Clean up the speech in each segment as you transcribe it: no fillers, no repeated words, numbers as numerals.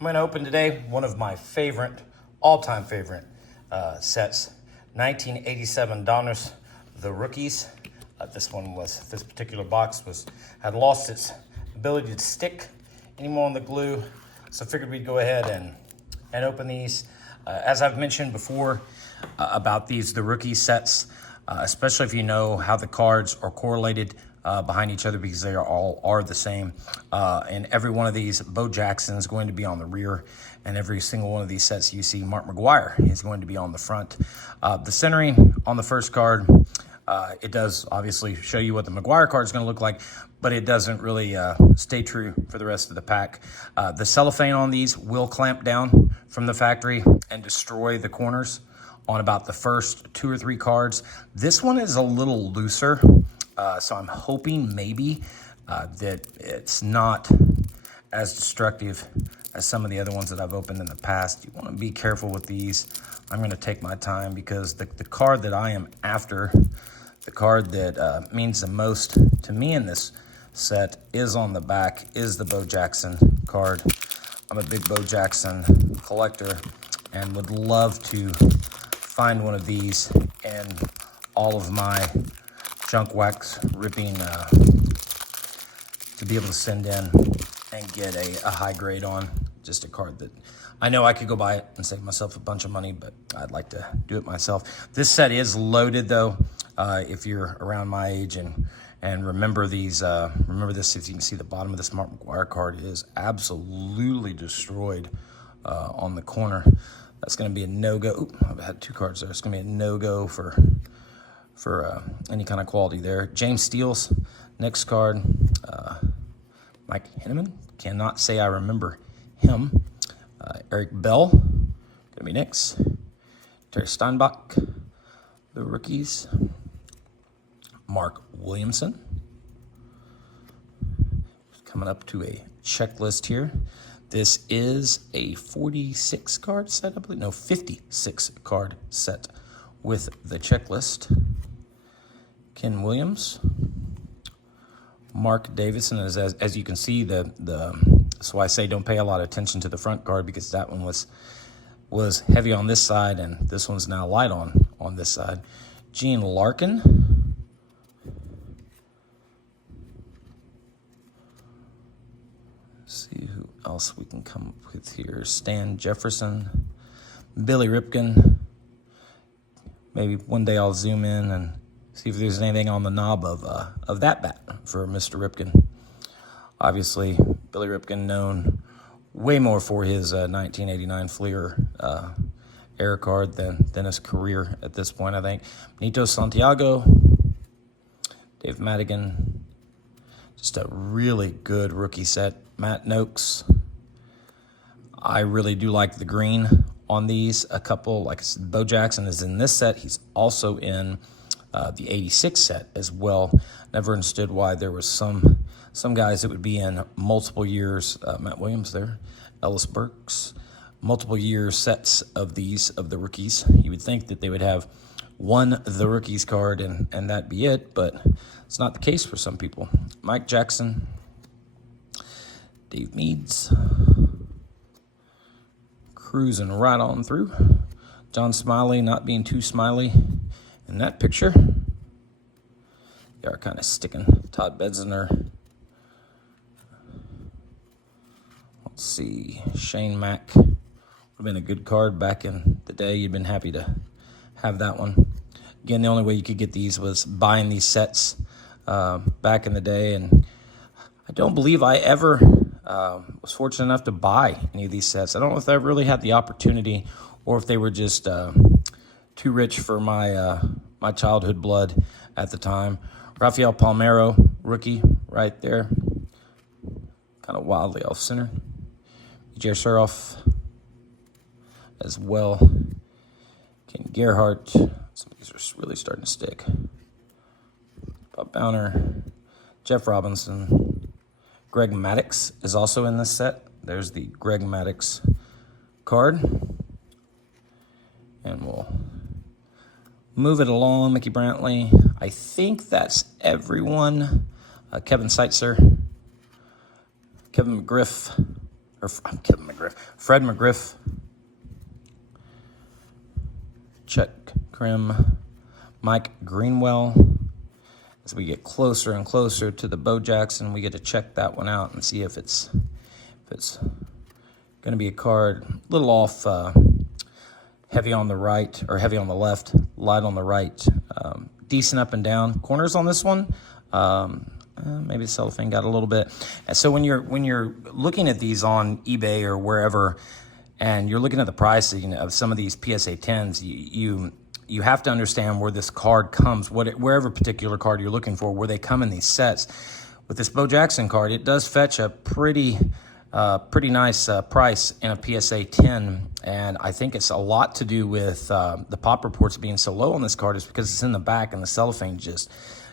I'm going to open today one of my favorite, all-time favorite sets, 1987 Donruss, the Rookies. This particular box had lost its ability to stick anymore on the glue, so I figured we'd go ahead and open these. As I've mentioned before about the rookie sets, especially if you know how the cards are correlated behind each other, because they all are the same. And every one of these, Bo Jackson is going to be on the rear, and every single one of these sets you see Mark McGwire is going to be on the front. The centering on the first card, it does obviously show you what the McGwire card is going to look like, but it doesn't really stay true for the rest of the pack. The cellophane on these will clamp down from the factory and destroy the corners on about the first 2 or 3 cards. This one is a little looser, so I'm hoping maybe that it's not as destructive as some of the other ones that I've opened in the past. You want to be careful with these. I'm going to take my time, because the card that I am after, the card that means the most to me in this set, is on the back, is the Bo Jackson card. I'm a big Bo Jackson collector and would love to find one of these and all of my junk wax ripping to be able to send in and get a high grade on. Just a card that I know I could go buy it and save myself a bunch of money, but I'd like to do it myself. This set is loaded though. If you're around my age and remember these, remember this. If you can see, the bottom of this Mark McGwire card is absolutely destroyed on the corner. That's going to be a no-go. I've had 2 cards there. It's going to be a no-go for any kind of quality there. James Steele's next card. Mike Henneman, cannot say I remember him. Eric Bell, going to be next. Terry Steinbach, the Rookies. Mark Williamson. Coming up to a checklist here. This is a 46 card set, I believe. No, 56 card set with the checklist. Ken Williams. Mark Davison, as you can see, so I say don't pay a lot of attention to the front card, because that one was heavy on this side, and this one's now light on this side. Gene Larkin. Let's see who else we can come up with here. Stan Jefferson, Billy Ripken. Maybe one day I'll zoom in and see if there's anything on the knob of that bat for Mr. Ripken. Obviously, Billy Ripken known way more for his 1989 Fleer air card than his career at this point, I think. Benito Santiago, Dave Madigan. Just a really good rookie set. Matt Noakes. I really do like the green on these. A couple, like Bo Jackson is in this set. He's also in the 86 set as well. Never understood why there was some guys that would be in multiple years. Matt Williams there. Ellis Burks. Multiple year sets of the rookies. You would think that they would have one the rookies card and that be it, but it's not the case for some people. Mike Jackson. Dave Meads. Cruising right on through. John Smiley, not being too smiley in that picture. They are kind of sticking. Todd Bedziner. Let's see. Shane Mack. Would have been a good card back in the day. You'd been happy to have that one. Again, the only way you could get these was buying these sets back in the day, and I don't believe I ever was fortunate enough to buy any of these sets. I don't know if I really had the opportunity, or if they were just too rich for my my childhood blood at the time. Rafael Palmeiro, rookie, right there. Kind of wildly off center. EJ Suroff as well. Ken Gerhardt. Some of these are really starting to stick. Bob Bowner. Jeff Robinson. Greg Maddux is also in this set. There's the Greg Maddux card. And we'll move it along. Mickey Brantley. I think that's everyone. Kevin Seitzer. Kevin McGriff. I'm kidding, McGriff. Fred McGriff. Chuck Krim. Mike Greenwell. As we get closer and closer to the Bo Jackson, we get to check that one out and see if it's going to be a card a little off, heavy on the right or heavy on the left, light on the right. Decent up and down corners on this one. Maybe the cellophane got a little bit. And so when you're looking at these on eBay or wherever, and you're looking at the pricing of some of these PSA 10s, you have to understand where this card comes, wherever particular card you're looking for, where they come in these sets. With this Bo Jackson card, it does fetch a pretty nice price in a PSA 10, and I think it's a lot to do with the pop reports being so low on this card is because it's in the back and the cellophane just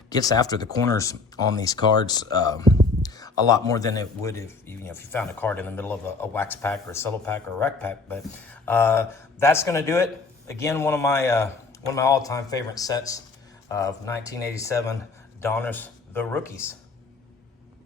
gets after the corners on these cards a lot more than it would if you found a card in the middle of a wax pack or a cello pack or a rack pack. But that's going to do it. Again, one of my all-time favorite sets of 1987 Donruss, the Rookies.